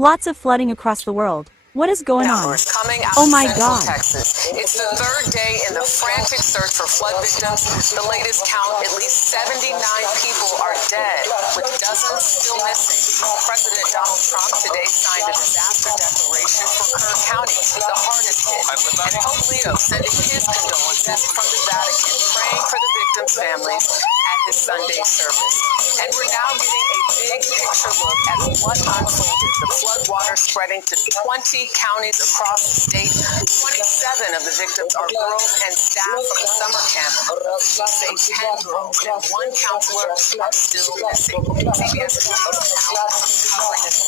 Lots of flooding across the world. What is going on? Coming out Oh of my Central God. Texas. It's the third day in the frantic search for flood victims. The latest count, at least 79 people are dead, with dozens still missing. President Donald Trump today signed a disaster declaration for Kerr County, the hardest hit. And Pope Leo sending his condolences from the Vatican, praying for the victims' families at his Sunday service. And we're now getting a big picture look at what unfolded. The flood water spreading to 20 counties across the state. 27 of the victims are girls and staff from the summer camp. Say 10 girls and one counselor are still missing. CBS is covering this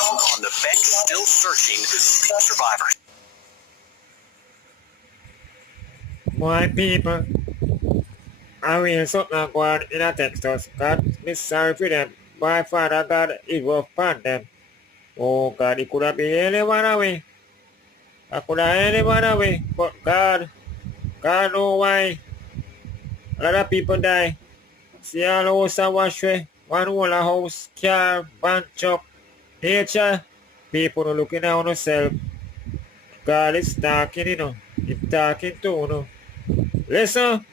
on the bank still searching survivors. My people, I will so not go out in a Texas. God is sorry for them. By Father God, it will find them. Oh God, it could have been anyone away. I could have anyone away. But God know why. A lot of people die. See all the house are washed away. One whole house, car, van, truck, nature. People are looking at themselves. God is talking, He's talking to you. Listen.